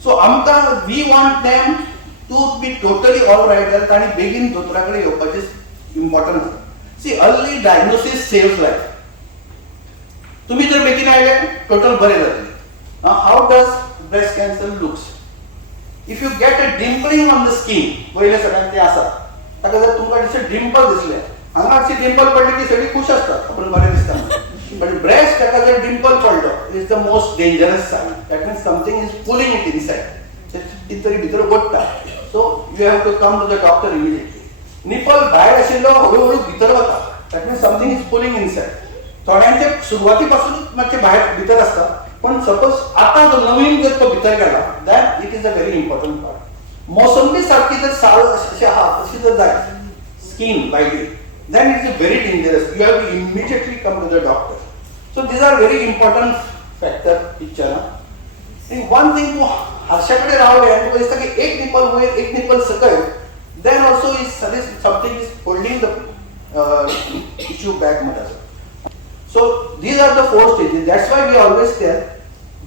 So we want them to be totally alright health and begin dotoradकडे येवपाचे important. See, early diagnosis saves life. तुम्ही जर बेगीन आयले total बरे जातले. Now how does breast cancer looks? If you get a dimpling on the skin, पहिले सगळ्यांत ते आसा. ताका जर तुमकां दिसले डिंपल दिसले, हांगाची डिंपल पडली की सगळी खुश असतात, आपण बरे दिसता. But breast ताका जर डिंपल पडलो is the most dangerous sign. That means something is pulling it inside. कितरी भितर गोठता. So you have to come to the doctor immediately. Nipple भायर आशिल्लो हळूहळू भितर वता. That means something is pulling inside. थोड्यांचे सुरवातीपासूनच मातशे भायर भितर असता. पण सपोज आता जो नवीन जर तो भितर गेला, then it is a very important part. मोसंबी सारखी जर साल अशी आहा अशी जर जाय skin lightly, then it is very dangerous. You have to immediately come to the doctor. So these are very important factor picture. And one thing to हर्षाकडे रावले आणि तो दिसता की एक निपल वयर एक निपल सकयल, then also is something is holding the issue back matter. So these are the 4 stages. That's why we always tell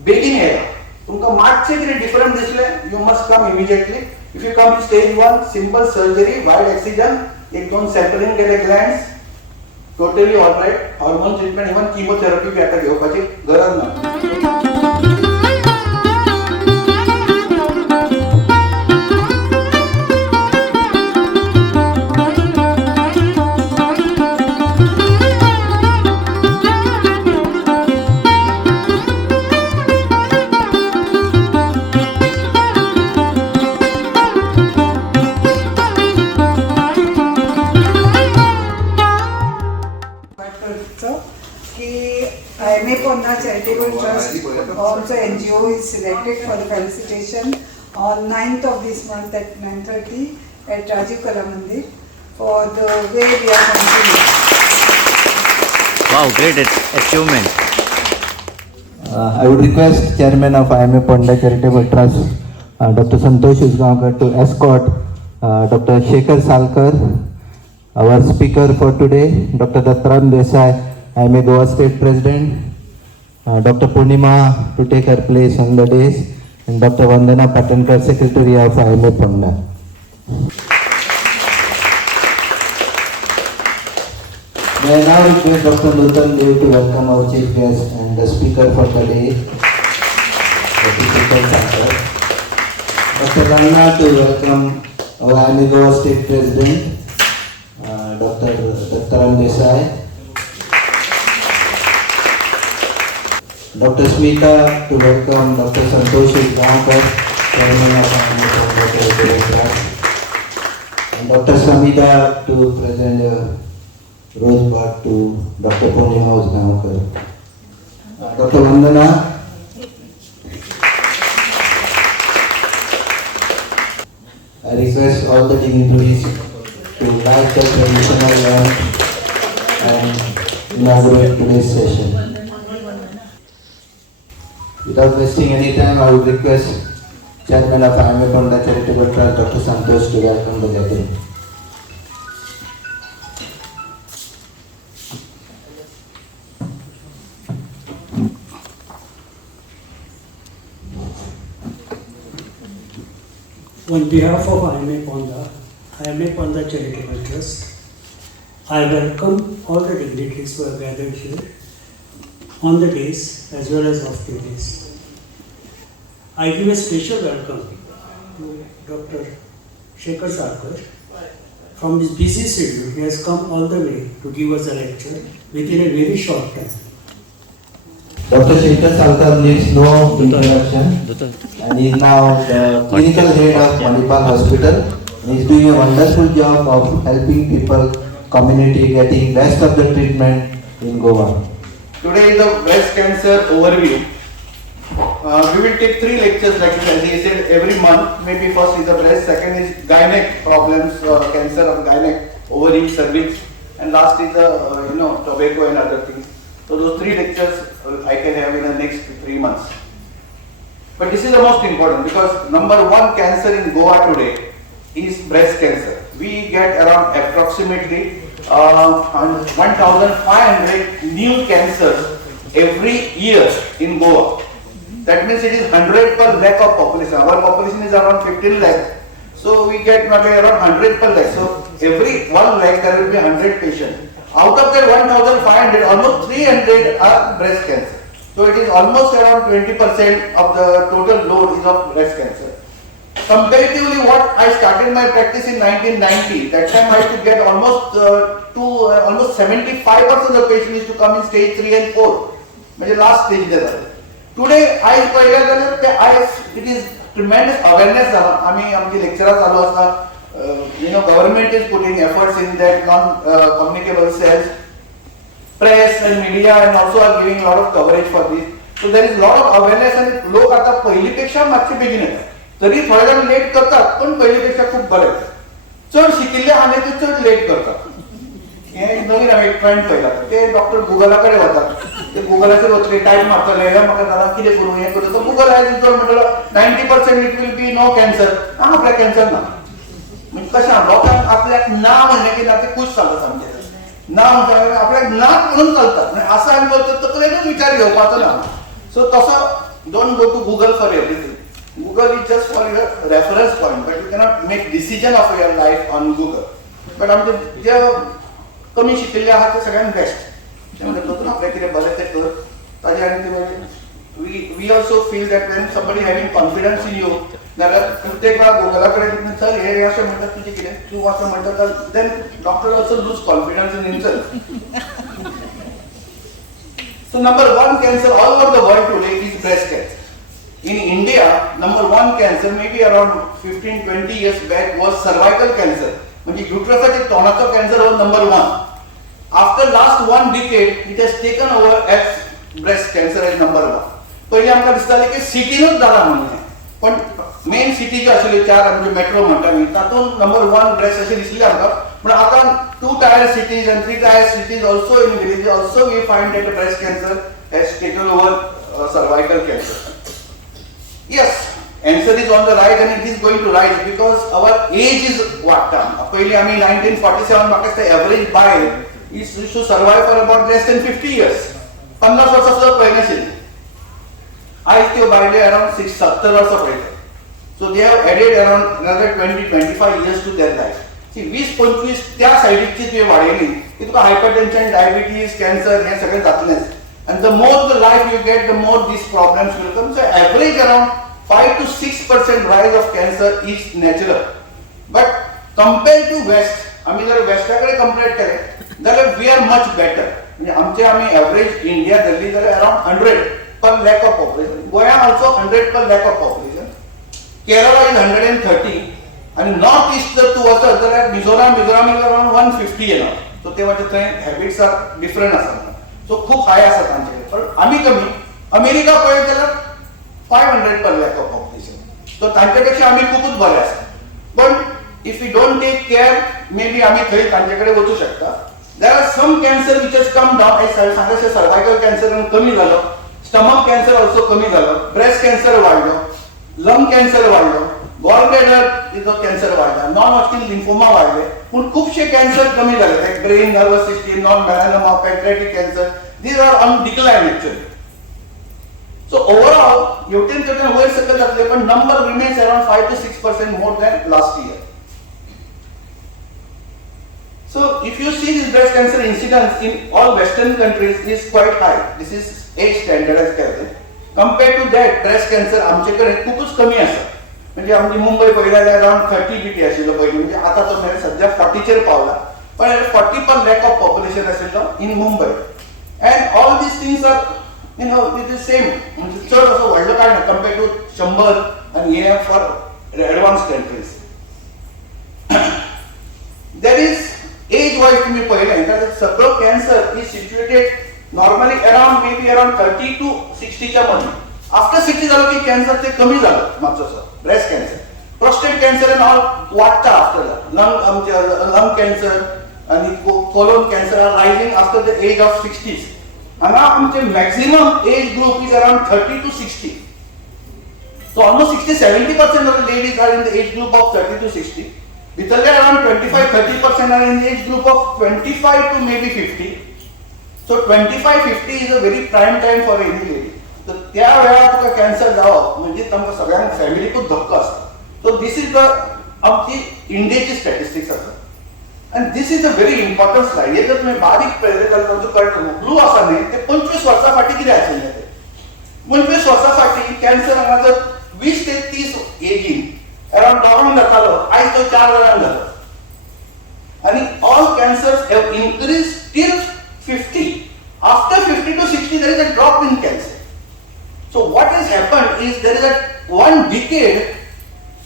begin here. तुमका मागचे किती different दिसले, you must come immediately. If you come to stage 1, simple surgery, wide excision, एक दोन sampling केले glands, totally alright. Hormone treatment, even chemotherapy भी आता घेवपाची गरज ना. IMA Ponda Charitable Trust, also NGO, is selected for the felicitation on 9th of this month at 9:30 at Rajiv Kala Mandir for the way we are continuing. Wow, great achievement. I would request Chairman of IMA Ponda Charitable Trust, Dr. Santosh Usgaonkar, to escort Dr.Shekhar S.Salkar, our speaker for today, Dr. Dilasa, IMA Goa State President, Dr. Purnima to take her place on the days, and Dr. Vandana Patankar, Secretary of IMA Ponda. May I now request Dr. Nutan Dev to welcome our chief guest and the speaker for the day, Dr. Shekhar S.Salkar. Dr. Rana to welcome our IMA Goa State President, Dr. Dilasa. Dr. Smita to welcome Dr. Santosh Usgaonkar, Chairman of IMA Ponda Charitable Trust, and Dr. Samida to present Rosebud to Dr. Purnima Usgaonkar. Dr. Vandana. I request all the dignitaries to light the traditional lamp and inaugurate today's session. Without wasting any time, I would request Chairman of IMA Ponda Charitable Trust, Dr. Santosh, to welcome the gathering. On behalf of IMA Ponda Charitable Trust, I welcome all the dignitaries who are gathered here on the days as well as off the days. I give a special welcome to Dr. Shekhar S.Salkar. From his busy schedule, he has come all the way to give us a lecture within a very short time. Dr. Shekhar S.Salkar needs no introduction, and he is now the clinical head of Manipalhospital. He is doing a wonderful job of helping people, community getting best of the treatment in Goa. Today is the breast cancer overview. We will take 3 lectures like this, as he said, every month. Maybe first is the breast, second is gynec problems, cancer of gynec, ovary, cervix, and last is the tobacco and other things. So those 3 lectures I can have in the next 3 months. But this is the most important because number 1 cancer in Goa today is breast cancer. We get around approximately 1,500 new cancers every year in Goa. That means it is 100 per lakh of population. Our population is around 15 lakh. So we get maybe around 100 per lakh. So every 1 lakh there will be 100 patients. Out of that 1,500, almost 300 are breast cancer. So it is almost around 20% of the total load is of breast cancer. Comparatively, what I started my practice in 1990, that time I used to get almost 75% of the patients used to come in stage 3 and 4. म्हणजे last stage there. Today it is tremendous awareness. आम्ही आमचे lecturers चालू असतात. Government is putting efforts in that non-communicable cells. Press and media and also are giving a lot of coverage for this. So there is a lot of awareness and लोक आता पहिलीपेक्षा मागचे बेगीन येतात. तरी थोडे जण लेट करतात पण पहिलीपेक्षा खूप बरे आहेत. चढ शिकिल्ले आले ते चढ लेट करतात. हे नवीन एक ट्रेंड पहिला ते डॉक्टर गुगलाकडे वतात. ते गुगलाचे वतले टाईप मारतले हे म्हाका दादा कितें करूं हे करूं तर गुगल आयज जर म्हणटलो 90% it will be no cancer. आपल्याक कॅन्सर ना. म्हणजे कशें लोकांक आपल्याक ना म्हणलें की ना ते खूश जाता सामकें. ना म्हणटा आपल्याक ना म्हणून चलतात. म्हणजे असं आमी बोलतात तकलेनूच विचार घेवपाचो ना. सो तसो don't go to Google for everything. Google is just for your reference point, but you cannot make decision of your life on Google. But आमचे जे कमी शिकिल्ले आहात ते सगळ्यांत बेस्ट. ते म्हणतात तूं आपल्याक कितें बरें तें कर. ताजे आनी ते we also feel that when somebody having confidence in you, जाल्यार प्रत्येक वेळा गुगला कडेन सर हे अशें म्हणटात तुजें कितें तूं असं म्हणटा तर then doctor also lose confidence in himself. So number 1 cancer all over the world today is breast cancer. In India, number 1 cancer maybe around 15-20 years back was cervical cancer. म्हणजे uterus तोंडाचो cancer was number 1. After last 1 decade, it has taken over as breast cancer as number 1. पहिले आमकां दिसतालें की सिटीनूच जाला म्हणून. पण main city जे आशिल्ले 4 म्हणजे मेट्रो म्हणटा आमी तातूंत नंबर 1 ब्रेस्ट अशें दिसलें आमकां. पण आतां 2 tier cities and 3 tier cities also in villages also we find that breast cancer has taken over cervical cancer. Yes, answer is on the rise and it is going to rise because our age is what time. पहिले आम्ही 1947 म्हाका ते average buy is to survive for about less than 50 years. 50 वर्सां सुद्दां पळय नाशिल्ले. आयज त्यो बायले around 70 वर्सां पळयतात. So they have added around another 20-25 years to their life. See 20-25 त्या सायडीची तुवें वाडयली की तुका hypertension, diabetes, cancer हे सगळें जातलेंच. And the more the life you get, the more these problems will come. So average around 5 to 6% rise of cancer is natural. But compared to West, आम्ही जर वेस्टाकडे compare केले जाल्यार we are much better. म्हणजे आमचे आम्ही average India धरली जाल्यार around 100 per lakh of population. गोंया also 100 per lakh of population. Kerala is 130 आणि नॉर्थ ईस्ट जर तूं वचत जाल्यार मिझोराम इज अराउंड 150 येना. सो ते वाटे थंय हॅबिट्स आर डिफरंट आसा. सो खूप हाय आसा तांचे पण आम्ही कमी. अमेरिका पळयत जाल्यार 500 per lakh of population. So तांचे पेक्षा आम्ही खूपच बरे आसा. पण if you don't take care may be आम्ही थंय तांचे कडेन वचूं शकता. There are some cancer which has come down. सांगता सर्वायकल कॅन्सर कमी जालो. स्टमक कॅन्सर ऑल्सो कमी जालो. ब्रेस्ट कॅन्सर वाडलो. लंग कॅन्सर वाडलो. गॉलब्लॅडर जो कॅन्सर वाडला. नॉन हॉटकिन लिम्फोमा वाडले. पूण खुबशे कॅन्सर कमी जाले like brain nervous system non melanoma pancreatic cancer these are on decline actually. So overall हेवटेन तेवटेन वयर सकयल जातले पण number remains around 5 to 6% more than last year. So if you see this breast cancer incidence in all western countries is quite high. This is age standard as कहते हैं. Compared to that breast cancer आमचेकडे खूपच कमी आसा. म्हणजे आमची मुंबई पळयल्यार around 30 BT आशिल्लो पयलीं म्हणजे आतां तो सध्या 40 चेर पावला. पण 40 per lakh of population आशिल्लो in Mumbai. And all these things are, it is same. चड असो व्हडलो काय ना compared to 100 and हे for advanced countries. There is age wise तुम्ही पळयलें जाल्यार सगळो cancer is situated normally around 30 to 60 च्या मदीं. आफ्टर 60 जालो की कॅन्सर ते कमी जालो मातसोसो. Breast cancer, prostate cancer and all वाडटा आफ्टर that. लंग कॅन्सर आणि colon cancer are rising after the age of 60s. हांगा आमचे maximum age group is around 30 to 60. So almost 60-70% of the ladies are in the age group of 30 to 60. भितरले around 25-30% are in the age group of 25 to maybe 50. So 25-50 is a very prime time for any lady. The त्या वेळार तुका cancer जावप म्हणजे तांकां सगळ्यांक फॅमिलीकूच धक्को आसता. So this is the आमची इंडियेची स्टॅटिस्टिक्स आसा. And this is a very important slide. हे जर तुम्ही बारीक पळयले जाल्यार तुमकां कळटलें ब्लू आसा न्ही ते 25 वर्सां फाटीं कितें आशिल्लें ते. 25 वर्सां फाटीं कॅन्सर हांगा जर 20 ते 30 एजीन अरावंड दोगांक जातालो, आयज तो 4 जाणांक जाता. आणि all cancers have increased till 50. After 50 to 60 there is a drop in cancer. So what has happened is there is a one decade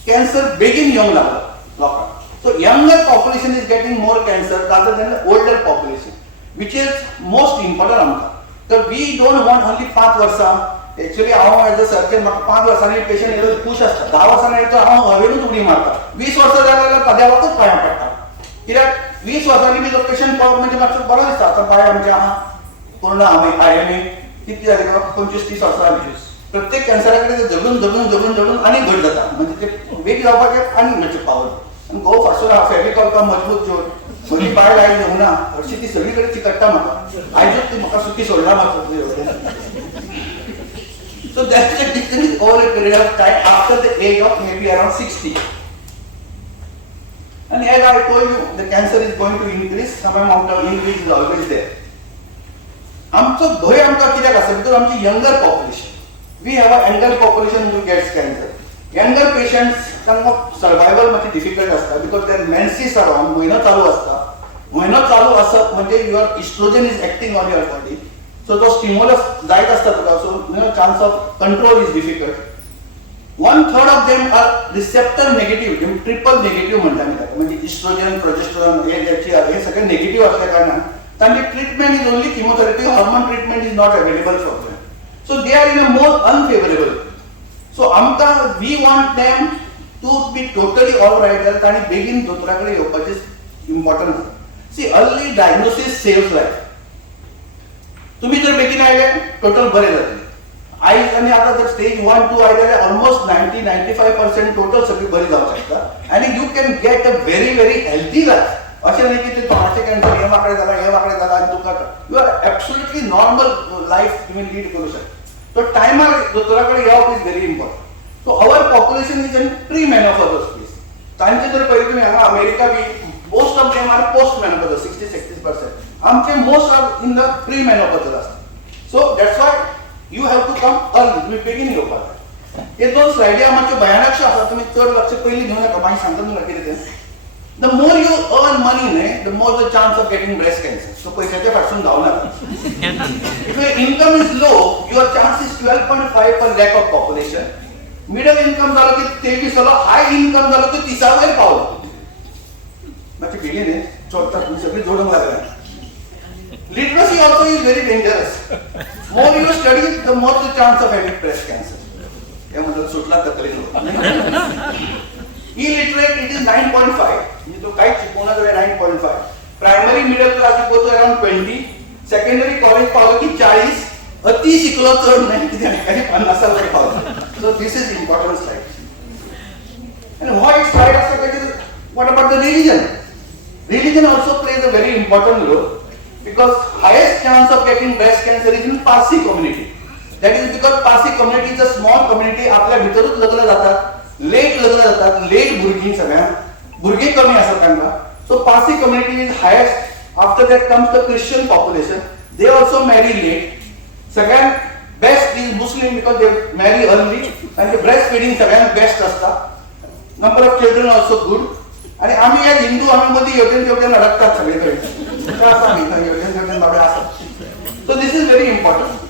cancer begin young locker. So younger population is getting more cancer rather than the older population, which is most important amka. So we don't want only 5 वर्सां. Actually हांव as a surgeon म्हाका 5 वर्सांनी patient येयलो खुश आसता. 10 वर्सांनी येतो हांव हवेनूच उडी मारता. 20 वर्सां जाल्यार पद्यावकूच पांयां पडटा. कित्याक 20 वर्सांनी बी जो पेशंट पळोवप म्हणजे मातसो बरो दिसता. आतां पांय आमचे आहा पूर्ण IMA कितली जाली 25-30 वर्सां जाली. प्रत्येक कॅन्सरा कडेन जगून आनी घट जाता. म्हणजे ते वेग जावपाक आनी म्हणजे पावर. गो फासून फेविकॉल का मजबूत जोड म्हजी बायल आयज येवंक ना हरशी ती सगळी कडेन चिकट्टा म्हाका. आयजूच ती म्हाका सुकी सोडला म्हाका. So that's a decrease over a period of time after the age of maybe around 60. And as I told you, the cancer is going to increase. Some amount of increase is always there. आमचो भंय आमकां कित्याक आसा? Because आमची younger population. We have a younger population who gets cancer. Younger patients तांकां survival मातशी difficult आसता because their menses are on. म्हयनो चालू आसता. म्हयनो चालू आसप म्हणजे your estrogen is acting on your body. So तो स्टिम्युलस जायत आसता तुका. So chance of control is difficult. 1/3 of them are receptor negative, triple negative म्हणटा आमी ताका. म्हणजे इस्ट्रोजन, प्रोजेस्टेरॉन हे सगळे नेगेटिव्ह असल्या कारणान तांची treatment is only chemotherapy. Hormone treatment is not available for them. So they are in a more unfavourable. So आमकां we want them to be totally all right health आणि बेगीन दोतोरा कडेन येवपाचें important. See early diagnosis saves life. तुम्ही जर बेगीन आयले टोटल बरें जातलें. आयज आनी आतां जर स्टेज 1-2 आयले जाल्यार ऑलमोस्ट 90-95% टोटल सगळी बरी जावंक शकता. आनी you can get a very healthy life. अशें न्ही की ते तोंडाचें कॅन्सर हे वांकडे जाला आनी तुका you are absolutely normal life तुमी लीड करूं शकता. So timer दोतोरा कडेन येवप is very important. So our population is in pre menopausal stage. तांचे जर पळयलें तुमी हांगा अमेरिका बी most of them are post menopausal 60-60%. आमचे most are in the pre menopausal आसता. So that's why you have to come early. तुमी बेगीन येवपाक. हे 2 स्लायडी मातशे भयानकशे आसा. तुमी चड लक्ष पयलीं घेवं नाका. मागीर सांगता तुमकां कितें तें. The more you earn money, the more the chance of getting breast cancer. So पैशाच्या फाटसून धांवू नाका. If your income is low, your chance is 12.5 per lakh of population. Middle income जालो की 23 जालो, high income जालो की 30 वयर पावलो. मातशी बेगीन चोडटा सगळी जोडूंक लागल्या. Literacy also is very dangerous. More you study, the more the chance of having breast cancer. हे म्हणतात सुटला तकलीफ. Illiterate it is 9.5. म्हणजे तो काहीच शिकवना जाल्यार 9.5. प्रायमरी मिडल क्लास शिकवतो अराउंड 20. सेकंडरी कॉलेज पावलो की 40. अति शिकलो चड नाही कितें 50 वयर पावलो. So this is important slide. And why slide आसा काय? What about the religion? Religion also plays a very important role because highest chance of getting breast cancer is in Parsi community. That is because Parsi community is a small community. आपल्या भितरूच लग्न जातात. Late लग्न जातात. Late भुरगीं सगळ्यांक भुरगीं कमी आसात तांकां. So Parsi community is highest. After that comes the Christian population. They also मॅरी लेट. सगळ्यांत best is Muslim because they मॅरी अर्ली. तांचे ब्रेस्ट फिडिंग सगळ्यांत बेस्ट आसता. Number of children also good. आणि आमी आज हिंदू आमी मदीं हेवटेन तेवटेन अडकतात सगळे कडेन. हेवटेन तेवटेन बाबडे आसात. So this is very important.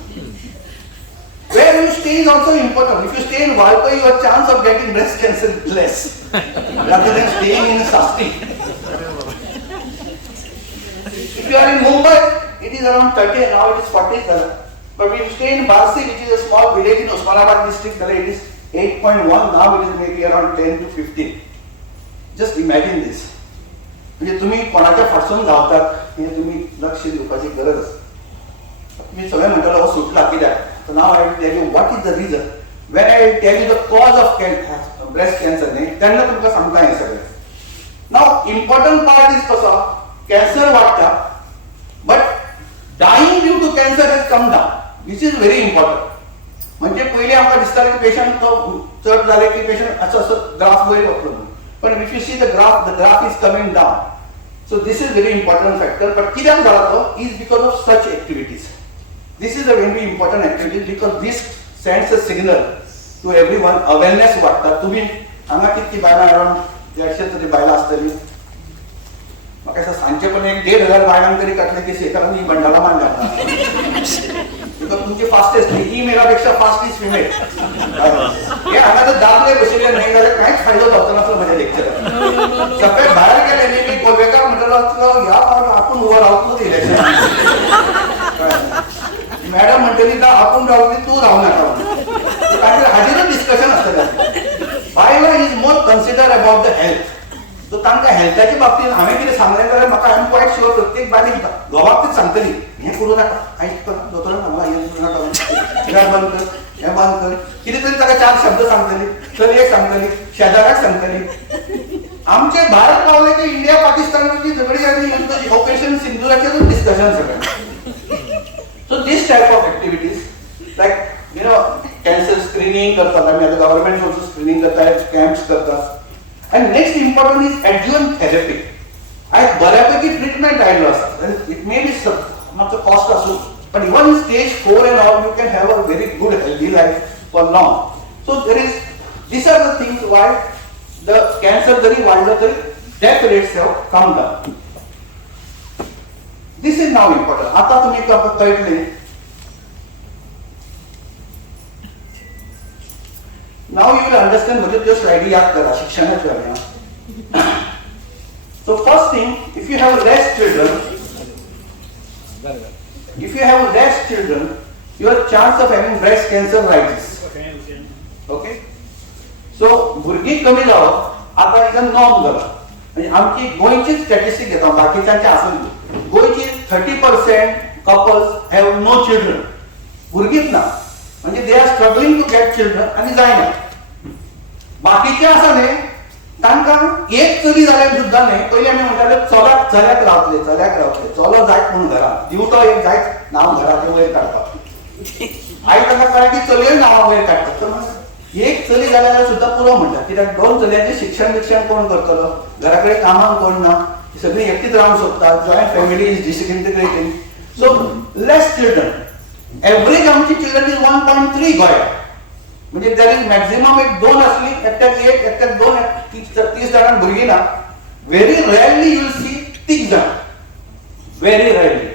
Where you stay is also important. If you stay in Valpai, your chance of getting breast cancer is less rather than staying in Sasti. If you are in Mumbai, it is around 30 and now it is 47. But if you stay in Barsi, which is a small village in Osmanabad district, it is 8.1. Now it is maybe around 10 to 15. Just imagine this. म्हणजे तुम्ही कोणाच्या फाटसून धांवतात हे तुम्ही लक्ष दिवपाची गरज आसा. मी सगळें म्हणटलो हो सुटला कित्याक. So now I will tell you what is the reason. When I will tell you the cause of breast cancer, तेन्ना तुमकां सांगता हें सगळें. Now important part is कसो कॅन्सर वाडटा but dying due to cancer has come down, which is very important. म्हणजे दिसता की पेशंट चड जाले की पेशंट असं ग्राफ वयर वतलो. पण if you see the graph is coming down. So this is very important factor. But कित्याक जाला तो is because of such activities. This is a very important activity because this sends a signal to everyone. Awareness वाढता. तुम्ही हांगा कितली बायलां around 150 तरी बायलां आसतली. म्हाका दिसता सांजचे पण 1,500 बायलांक तरी काटले की शेखरान ही बंडाला मान घालता. बिकॉज तुमची फास्टेस्ट ईमेलापेक्षा फास्ट इज फिमेल. हे हांगा जर दादले बशिल्ले नाही जाल्यार कांयच फायदो जावचो नासलो म्हज्या लेक्चराक. सगळे भायर गेले न्ही मी गोवेकार म्हणटलो ह्या आपूण उबो रावतलो इलेक्शन. मॅडम म्हणटली का आपूण रावली तूं रावं नाका. तांचे हाजीरच डिस्कशन आसतलें. बायलां is more consider about the health. So तांकां हेल्थाच्या बाबतींत हांवें कितें सांगलें जाल्यार म्हाका आय एम क्वायट शुअर प्रत्येक बायलेक घोवाक सांगतली हें करूं नाका कांयच कर दोतोरान सांगला हें करूं नाका हें बंद कर हें बंद कर कितें तरी ताका 4 शब्द सांगतली चलयेक सांगतली शेजाऱ्याक सांगतली. आमचे भारत पावले की इंडिया पाकिस्तानाची झगडी आनी ऑपरेशन सिंदुराचेरूच डिस्कशन सगळें. So this type of activities like you know cancer screening करतात आमी आतां गव्हर्नमेंट ऑल्सो स्क्रीनिंग करतात कॅम्प्स करतात. And next important is adjuvant therapy. आज बऱ्यापैकी ट्रीटमेंट आयलो आसा. It may be मातसो कॉस्ट आसूं but even in stage 4 and all you can have a very good healthy life for long. So these are the things why the cancer जरी वाढलं तरी death rates have come down. This is now important. आता तुम्ही कळटले. Now you will understand what your slide याद करा शिक्षणाच्या वेळेला. So first thing, if you have less children, your chance of having breast cancer rises. Okay? So भुरगीं कमी जावप आता इज अ नॉर्म जाला. म्हणजे आमची गोंयची स्टॅटिस्टिक घेता बाकीच्यांचे आसून गोंयची 30% couples have no children. भुरगींच ना. म्हणजे they are struggling to get children आणि जायना. बाकीचे आसा न्ही तांकां एक चली जाल्यार सुद्दां न्ही पयलीं आमी म्हणटाले चल्याक रावतले चलो जायत म्हणून घरात दिवटो एक जायत नांव घराचें वयर काडपाक. आयज तांकां कळ्ळें की चलयो नांवां वयर काडटात. तर एक चली जाल्यार सुद्दां पुरो म्हणटात कित्याक 2 चलयांचें शिक्षण कोण करतलो घरा कडेन कामाक कोण ना सगळीं एकटीच रावंक सोदतात. Joint family is disintegrating. So less children. Average आमची चिल्ड्रन इज 1.3 गोंयांत. म्हणजे दॅर इज मॅक्झिमम एक 2 असली एकट्याक 1 एकट्याक 2 30 जाणांक भुरगीं ना. Very rarely you will see 3 जाण. Very rarely.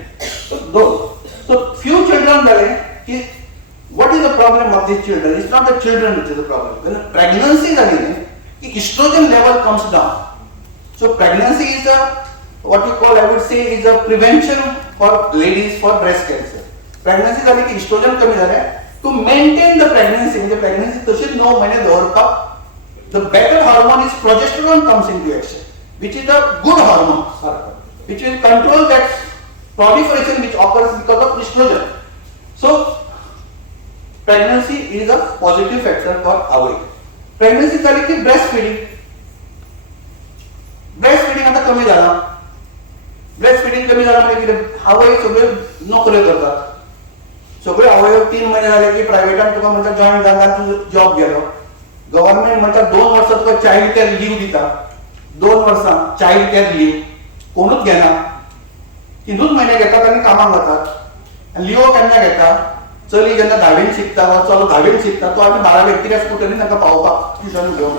So few children जाले की what is the problem of these children? It's not the children which is the problem. When pregnancy झाली न्ही की estrogen level comes down. So pregnancy is a what you call I would say is a prevention for ladies for breast cancer. Pregnancy झाली की estrogen कमी झाले. To maintain the pregnancy, म्हणजे pregnancy तशीच 9 महिने दवरपाक the better hormone is progesterone comes into action, which is a good hormone, which will control that proliferation which occurs because of estrogen. So pregnancy is a positive factor for away. Pregnancy झाली की breastfeeding. breastfeeding आता कमी झाला. breastfeeding कमी झाला म्हणजे कितें आवय सगळे नोकऱ्यो करतात. सगळे अवयव 3 महिने झाले की प्रायव्हेटान तुका म्हणटा जॉईन जाता तुजो जॉब गेलो. गव्हर्नमेंट म्हणटा 2 वर्सां तुका चायल्ड केअर लीव दिता. 2 वर्सां चायल्ड केअर लीव कोणूच घेना. 3 महिने घेतात आनी कामाक वतात. लिओ केन्ना घेता चली जेन्ना 10वीन शिकता वा चलो 10वीन शिकता तो आमी 12 व्यक्तीच्या स्कुटरीन ताका पावपाक ट्युशन घेवन.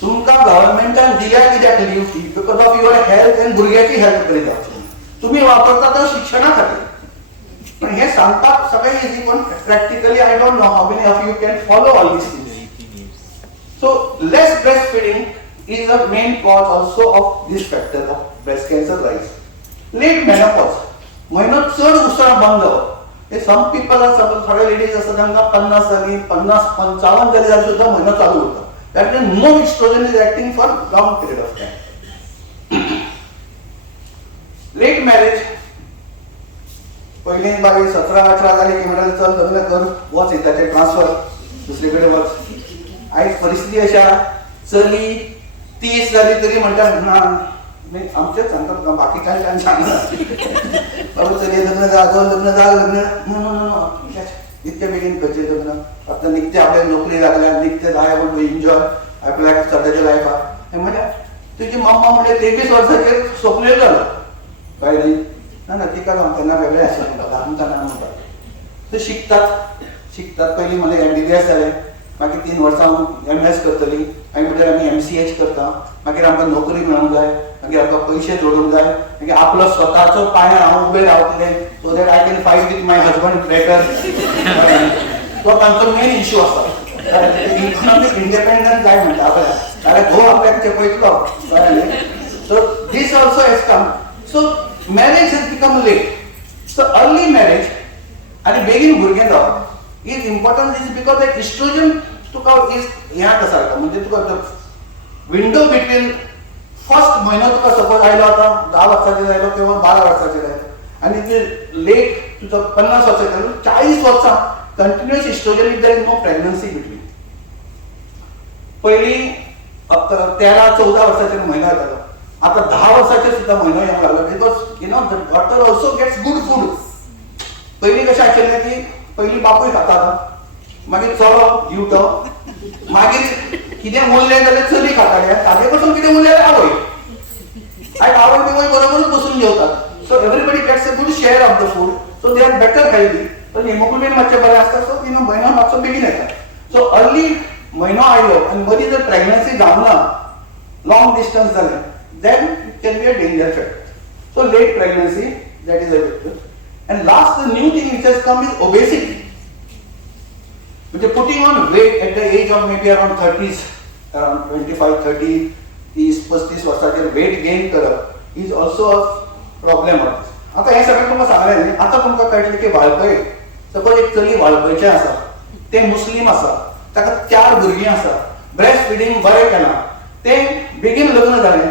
तुमकां गव्हर्नमेंटान दिल्या कित्याक लीव ती because of your health end भुरग्याची हेल्थ बरी जावची. तुम्ही वापरता तो शिक्षणा खातीर. पण हे सांगपाक सगळे इजी पण practically I don't know how many of you can follow all these things. So less breast feeding is a main cause also of this factor of breast cancer rise. Late menopause महिनो चड उसरां बंद जावप. हे some people are suppose थोडे ladies आसा तांकां 50 जाली 55 जाली जाल्यार सुद्दां म्हयनो चालू उरता. That means no estrogen is acting for long period of time. Late marriage पयलीं बाई 17-18 जाली की म्हणटाले चल लग्न कर वच येताचे ट्रान्सफर दुसरे कडेन वच. आयज परिस्थिती अशी आसा चली 30 जाली तरी म्हणटा ना आमचेच सांगता बाकीच्यांनी सांगना बाबा चली लग्न जा लग्न इतके बेगीन खंयचे लग्न आतां निकते आपल्या नोकरी लागल्या निकते आय वॉन्ट टू एन्जॉय आपल्या सद्याच्या लायफाक हें म्हणजे तुजी मम्मा म्हणजे 23 वर्साचेर स्वप्न जालो काय न्ही ना तिका लागून तेन्ना वेगळें आशिल्लें ल्हानपणा म्हणटा ते शिकतात पयलीं मला MBBS जालें मागीर 3 वर्सां MS करतली मागीर म्हणल्यार आमी MCH करता मागीर आमकां नोकरी मेळूंक जाय मागीर आमकां पयशे जोडूंक जाय मागीर आपलो स्वताचो पांयार हांव उबें रावतलें so that I can fight with my husband better तो तांचो मेन इश्यू आसा इकॉनॉमीक इंडिपेंडन्स जाय म्हणटा आपल्याक जाल्यार घोव आपल्याक चेपयतलो कळ्ळें so these also has come so marriage has become late so early marriage आनी बेगीन भुरगें जावप is important is because that estrogen तुका इज हें आसा म्हणजे तुका विंडो बिटवीन फर्स्ट म्हयनो तुका सपोज आयलो आतां 10 वर्साचेर आयलो किंवा 12 वर्साचेर आयलो आनी ते लेट तुजो 50 वर्साचेर 40 वर्सां continuous estrogen is there is no pregnancy between पयलीं 13-14 वर्साचेर म्हयनो येतालो आतां 10 वर्साचेर सुद्दां म्हयनो येवंक लागलो because you know the daughter also gets good food पयलीं कशें आशिल्लें की पयलीं बापूय खाता मागीर चलो दिवतो मागीर कितें उरलें जाल्यार चली खाताले ताजे कडसून कितें उरलें जाल्यार आवय आयज आवय बिवय बरोबरूच बसून जेवतात so everybody gets a good share of the food so they R better healthy तर हेमोग्लोबिन मातशें बरें आसता सो यू नो म्हयनो मातसो बेगीन येता सो अर्ली म्हयनो आयलो आनी मदीं जर प्रेग्नन्सी जावना लॉंग डिस्टन्स जालें then it can be a danger factor so late pregnancy that is a factor and last the new thing which has come is obesity which is putting on weight at the age of maybe around 30s around 25-30 30-35 वर्षाचेर weight gain करप is also a problem आता हे सगळें तुमकां सांगलें न्ही आतां तुमकां कळटलें की वाळपय सपोज एक चली वाळपयचें आसा ते मुस्लीम आसा ताका 4 भुरगीं आसा ब्रेस्ट फिडिंग बरें केलां तें बेगीन लग्न जालें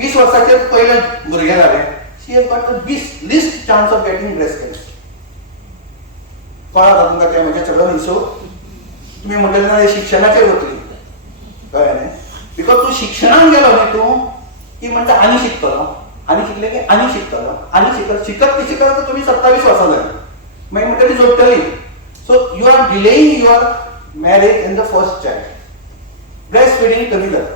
20 वर्साचेर पयलें भुरगें जालें she has got the least chance of getting breast cancer. कळ्ळां तुमकां तें म्हणजे सगळो हिशोब तुमी म्हणटले ना शिक्षणाचेर वतली कळ्ळें न्ही बिकॉज तूं शिक्षणान गेलो न्ही तूं की म्हणटा आनी शिकतलो आनी शिकलें की आनी शिकतलो आनी शिकत तुमी 27 वर्सां जालीं मागीर म्हणटा ती जोडटली so you are delaying your marriage in the first child breast feeding कमी जाता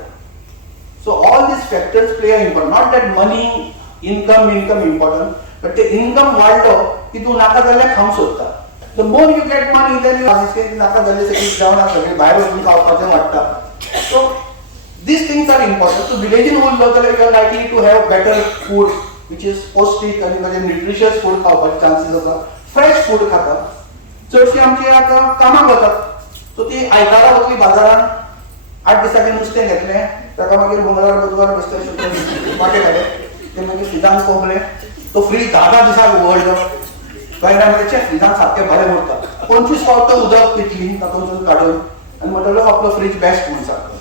so all these factors play a important not that money income important but ते इनकम वाडलो की तूं नाका जाल्यार खावंक सोदता the more you get money then you नाका जाल्यार सगळीं जेवणां सगळीं भायर वचून खावपाचें वाडटा so these things are important so विलेजीन उरलो जाल्यार you are likely to have better food which is पौष्टीक आनी म्हणजे न्युट्रिशियस फूड खावपाचे चान्सीस आसा फ्रेश फूड खातात चडशीं आमची आतां कामाक वतात सो ती आयतारा वतली बाजारान 8 दिसांनी नुस्तें घेतलें ताका मागीर मंगळार बुधवार बिस्तर शुक्र वांटे घाले ते मागीर फ्रिजान कोंबले तो फ्रीज 10 दिसांक उगडलो कळ्ळें मागीर फ्रिजान सारकें बरें उरता 25 फावट उदक पितली तातूंतसून काडून आनी म्हणटलो आपलो फ्रीज बेस्ट म्हणून सांगता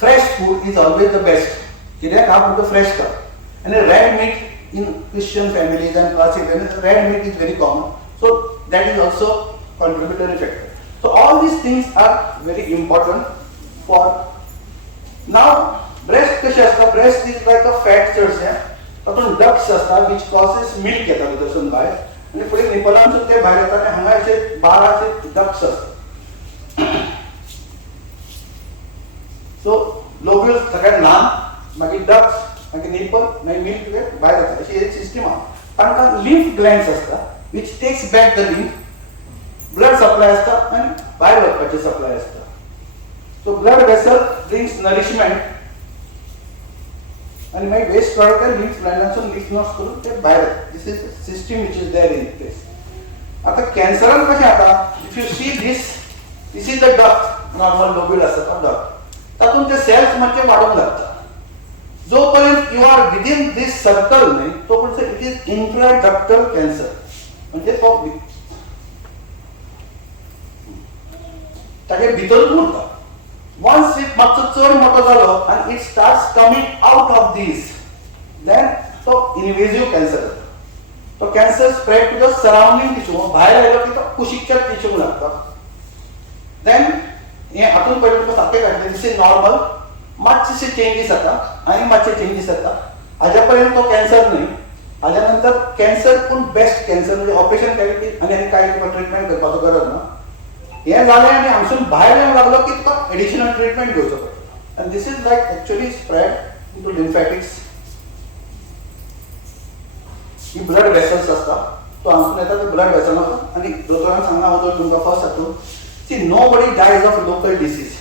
fresh food is always the best कित्याक हांव म्हणटा फ्रेश खा आनी red meat in Christian families and classic families red meat is very common so that is also contributory factor so all these things are very important for now breast कशें आसता breast is like a fat चडशें तातूंत ducts आसता which क्रॉसीस milk येता भितरसून भायर आनी फुडें निपलांसून ते भायर येता आनी हांगा अशे 12 डक्ट्स आसता सो लोब्युल्स सगळ्यात ल्हान मागीर डक्ट्स मागीर निपल मागीर मिल्क भायर येता अशी एक सिस्टम आहा तांकां लिम्फ ग्लँड्स आसता which takes back the lymph blood supply आसता आनी भायर वचपाची सप्लाय आसता so blood vessel brings nourishment आनी मागीर वेस्ट प्रॉडक्ट लिम्फ ग्लँडांसून लिम्फ करून ते भायर this is system which is there in place आतां कॅन्सरान कशें जाता if you see this is the duct normal lobule आसता तो डक्ट तातूंत ते सेल्स मातशे वाडूंक लागता जो पर्यंत you are within this circle न्ही तो पर्यंत इट इज इंट्राडक्टल कॅन्सर म्हणजे तो ताचे भितरूच उरता वन्स इट मातसो चड मोठो जालो आनी it starts coming out of this then तो इन्वेजिव्ह कॅन्सर जाता तो cancer spread to the surrounding tissue भायर आयलो की तो कुशीकच्या टिश्यूक लागता देन हे हातून पयलीं तुका सारकें कळटलें दिस इज नॉर्मल मातशे चेंजीस जाता आनी मातशे चेंजीस जाता हाज्या पर्यंत तो कॅन्सर न्ही हाज्यानंतर कॅन्सर पूण बेस्ट कॅन्सर म्हणजे ऑपरेशन केलें की आनी काय ट्रिटमेंट करपाचो गरज ना. हें जालें आनी हांगसून भायर येवंक लागलो की तुका एडिशनल ट्रिटमेंट घेवचो पडटा. आनी this is like actually spread into lymphatics. ही ब्लड वेसल्स असता, तो हांगसून येता ते ब्लड वेसल आनी दोतोरान सांगना हांव तुमकां फर्स्ट हातून see nobody dies of local disease.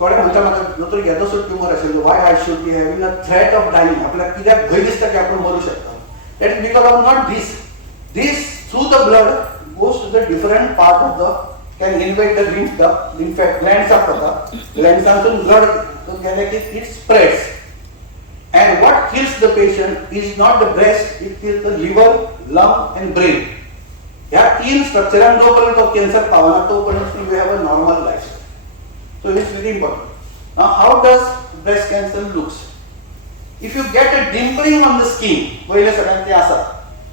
थोडे म्हणटा म्हाका दोतोर येदोसो ट्युमर आशिल्लो, why I should be having a threat of dying. आपल्याक कित्याक भंय दिसता की आपूण मरूं शकता. That is because of not this through the blood goes to the different part of the can invade the lymph glands of the glands and blood it spreads. And what kills the patient is not the breast, it kills the liver, lung and brain. या तीन स्ट्रक्चरांक जोपर्यंत तो cancer पावना तोपर्यंत you have a normal life. So it's very important. Now how does breast cancer looks? If you get a dimpling on the skin, पहिले सगळ्यांत ते आसा,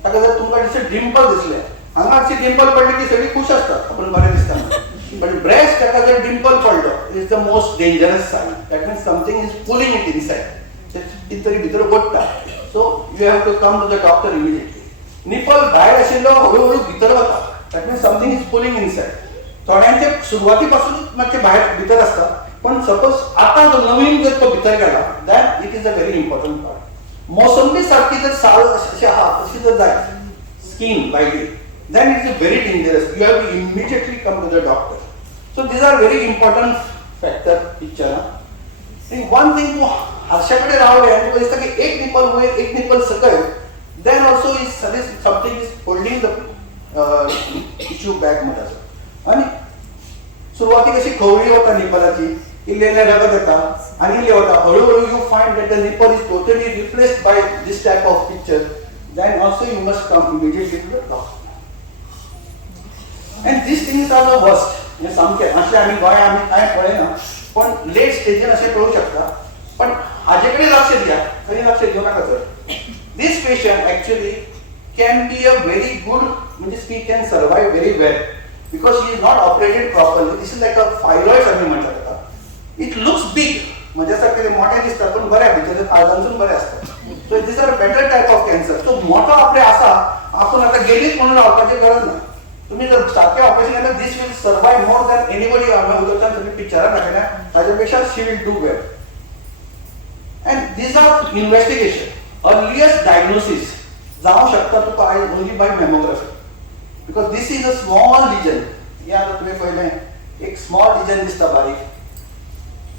ताका जर तुमकां दिसले डिंपल दिसले, हांगाची डिंपल पडली की सगळी खुश असतात, आपण बरें दिसता. बट ब्रेस्ट ताका जर डिंपल पडलो is the most dangerous sign. That means something is pulling it inside. कितें भितर ओडटा. So you have to come to the doctor immediately. Nipple भायर आशिल्लो हळू भितर वता. That means something is pulling inside. थोड्यांचे सुरवाती पासून मातशे भायर भितर आसता, पण सपोज आतां जो नवीन जर तो भितर गेला that it is a very important part. मोसंबी सारखी जर साल अशी आहा तशी जर जाय skin लायकली, then it is very dangerous. You have to immediately come to the doctor. So these are very important factor picture. And one thing to harshakade रावले आणि तो दिसता की एक निपल वयर एक निपल सकयल, then also is something is holding the issue back म्हणटा. आणि सुरवाती कशी खवळी होता निपलाची, इल्लेले रगत येता आणि इल्ले होता. हळूहळू you find that the nipple is totally replaced by this type of picture. Then also you must come immediately to the doctor. And these things are the worst. हे सामके अशें आमी गोंय आमी कांय पळयना, पण लेट स्टेजीर अशें कळूं शकता. पण हाजे कडेन लक्ष दिया, खंय लक्ष दिवं नाका तर. This patient actually can be a very good, म्हणजे he can survive very well because he is not operated properly. This is like a thyroid आमी म्हणटा ताका. It looks big, म्हणजे सारखे ते मोठे दिसतात पण बरे भितर काळजांसून बरे असतात. So these are better type of cancer. So मोठो आपले आसा, आपण आता गेलीच म्हणून रावपाची गरज ना. तुम्ही जर सारखे ऑपरेशन केलं this will survive more than anybody. आम्ही उदरच्या तुम्ही पिक्चरात दाखयल्या ताच्यापेक्षा she will do well. And these are investigation. Earliest diagnosis जावं शकता तुका आयज only by mammography, because this is a small lesion. हे आता तुम्ही पहिले एक स्मॉल लिजन दिसता बारीक.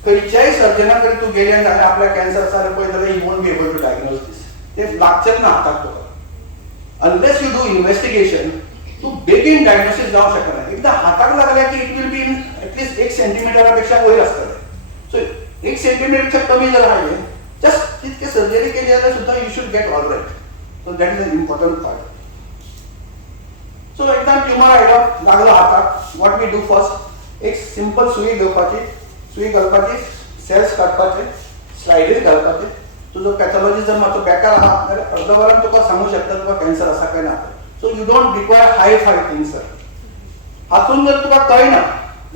खंयच्याय सर्जना कडेन तूं गेले जाल्यार आपल्या कॅन्सर आसा पळय जाल्यार you won't be able to diagnose this. ते लागचेच ना हाताक तुका. अनलेस यू डू इन्व्हेस्टिगेशन तू बेगीन डायग्नोसिस जावं शकना. एकदा हाताक लागल्या की it will be in at least 1 सेंटीमीटरापेक्षा वयर आसतलें. सो 1 सेंटीमीटरपेक्षा कमी जर हाडले जस्ट तितके सर्जरी केली जाल्यार सुद्दां you should get all right. So that is a important part. So एकदा ट्युमर आयलो लागलो हाताक, वॉट वी डू फर्स्ट, एक सिंपल सुई घेवपाची, सुई घालपाची, सेल्स काडपाचे, स्लायडीर घालपाचे. तुजो पॅथॉलॉजी जर मातसो बेकार आहा जाल्यार अर्द वरान तुका सांगू शकता तुका कॅन्सर आसा काय ना. So you don't require high-fi things, sir. हातून जर तुका कळना,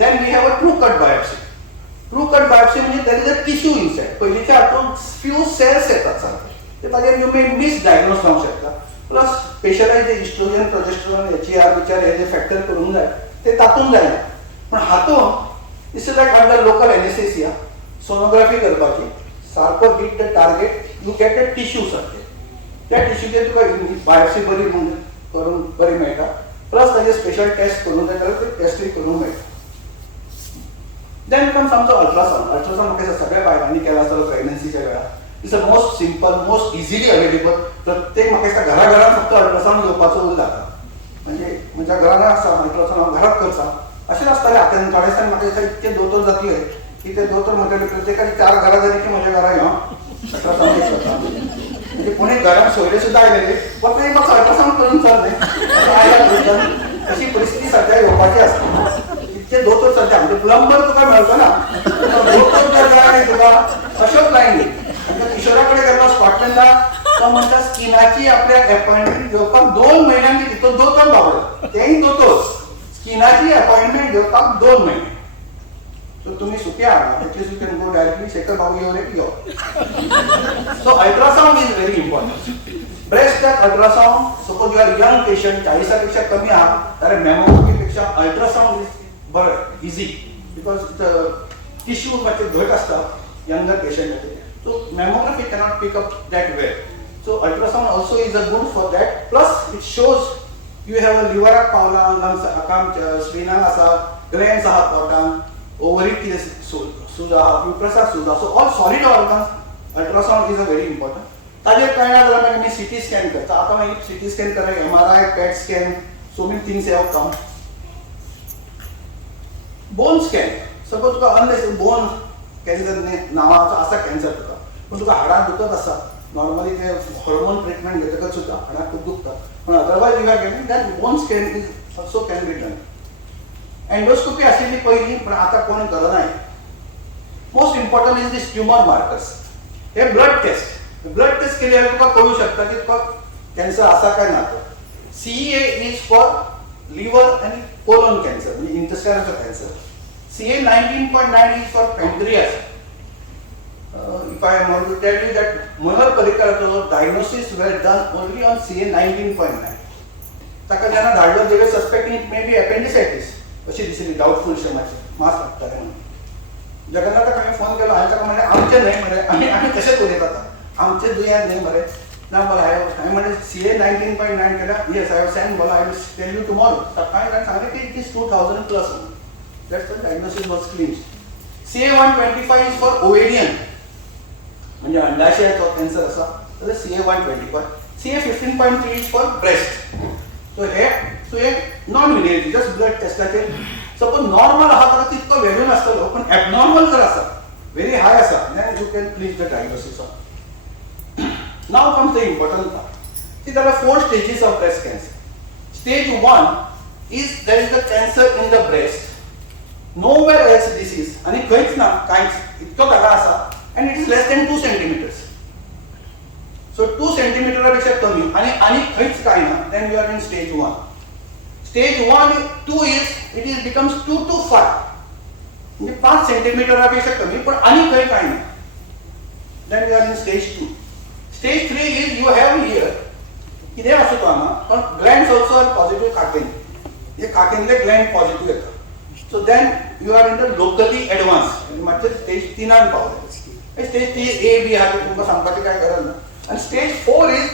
then we have a true cut biopsy. True cut biopsy म्हणजे there is a tissue inside. पयलींच्या हातून few cells येतात सारखे. ते ताजेर you may misdiagnose जावंक शकता. Plus specialise oestrogen, progesterone, HER विचार हे जे फॅक्टर करूंक जाय ते तातून जायना. पण हातून this is like under local anaesthesia, sonography करपाची, सारको hit the target, you get a tissue सारखे. त्या टिश्यूचेर तुका बायोप्सी बरी म्हणजे करून बरी मेळटा. प्लस ताजे स्पेशल टेस्ट करून जाय जाल्यार ते टेस्टूय करूंक मेळटा. देन कम्स आमचो अल्ट्रासाउंड. अल्ट्रासाउंड म्हाका सगळ्या बायलांनी केला आसतलो प्रेग्नन्सीच्या वेळार. It's a most simple, most easily available. प्रत्येक म्हाका दिसता घराघरांत फक्त अल्ट्रासाउंड घेवपाचो उल जाता. म्हणजे म्हज्या घरान आसा अल्ट्रासाउंड हांव घरात करता. अशें नासतालें हातान. थोडे दिसांनी म्हाका दिसता इतके दोतोर जातले की ते दोतोर म्हणटाले प्रत्येकाची 4 घरां जाली की म्हज्या घरा यो अल्ट्रासाउंड करता. म्हणजे कोणी घरात सोयरे सुद्धा आलेले वता एक अल्ट्रासाउंड करून चालले अशी परिस्थिती सध्या येवपाची असते. इतके दोतोर सध्या म्हणजे प्लंबर तुका मेळचो ना. दोतोर जर जाय तुका अशोक लायनी किशोराकडे गेलो स्कॉटलंडला, तो म्हणटा स्किनाची आपल्याक अपॉइंटमेंट घेवपाक 2 महिन्यांनी तितलो दोतोर बाबडो. तेही दोतोर स्किनाची अपॉइंटमेंट घेवपाक 2 महिने. So तुम्ही सुके आहात, at least you can go directly, Shekhar Babu, you are ready, go. So ultrasound is very important. Breast ultrasound, suppose you are a young patient, 40पेक्षा कमी आहात, तर mammography पेक्षा ultrasound is easy because the tissue मध्ये घट असतात younger patient मध्ये. So mammography cannot pick up that well. So ultrasound also is a good for that. Plus it shows you have a liver paula, lungs account, spinal asa, glands are important, ovary is suda, uterus suda. So all solid organs, ultrasound is a very important. ताजे काय ना जरा मैं CT scan करता, आता मैं CT scan कर रहा हूँ, MRI, PET scan, so many things have come. Bone scan, suppose Tuka unless bone cancer ने नावाचा असा कॅन्सर होता, पण तुका हाडात दुखत असा, नॉर्मली ते हार्मोन ट्रीटमेंट घेतकच सुद्धा हाडात खूप दुखतात, पण otherwise you are getting that bone scan is also can be done. Endoscopy आशिल्ली पहिली, पण आता कोण करना. Most important is this tumour markers. हे ब्लड टेस्ट केल्यावर तुका कळू शकता की तुका कॅन्सर असा काय ना. CA इज फॉर लिव्हर आणि कोलन कॅन्सर, म्हणजे इंटेस्टाइनचा cancer. CA 19.9 is for pancreas. If I want to tell you that Manipalhospital diagnosis were done only on CA 19.9. ताका ज्यांना धाडलं they were suspecting it may be appendicitis. अशी दिसली doubtful क्षमाची मास लागता म्हणून. जगन्नाथ आम्ही फोन केला, आमच्या म्हणजे आमचे नाही म्हणे, आम्ही कसे बोलत आता आमचे दुनिया नाही म्हणे ना. मला आय म्हणजे CA 19.9 केला. येस आय हॅव सेंड, मला I will tell you tomorrow. सकाळी काय सांगितलं की it is 2000 plus. That's the diagnosis was clean. CA 125 is for ovarian, म्हणजे अंडाशयाचा कॅन्सर असा, तर CA 125. CA 15.3 is for breast. So हे नॉन व्हेरिएबल जस्ट ब्लड टेस्टाचे. सपोज नॉर्मल आहात तर तितकं व्हॅल्यू नसतं, पण ॲबनॉर्मल जर असा व्हेरी हाय असा, then you can please the diagnosis of. Now comes the important part. See, there are 4 stages of breast cancer. Stage 1 is there is the cancer in the breast. Nowhere else disease, आणि खंयच ना कांयच इतको काळा असा, and it is less than 2 centimeters. So 2 centimeter पेक्षा कमी आणि खंयच काय ना, then you are in stage 1. Stage 2 is it is becomes 2 to 5, म्हणजे 5 centimeter पेक्षा कमी, पण आणि खंय काय ना, then you are in stage 2. Stage 3 is you have here किती असतो तो ना, पण glands also are positive काकेन, हे काकेनले gland positive येतात. So then you are in the locally advanced, म्हणजे stage 3 पावले. Stage 3 A, B हा तुमका सांगपाची काय गरज ना. And stage 4 is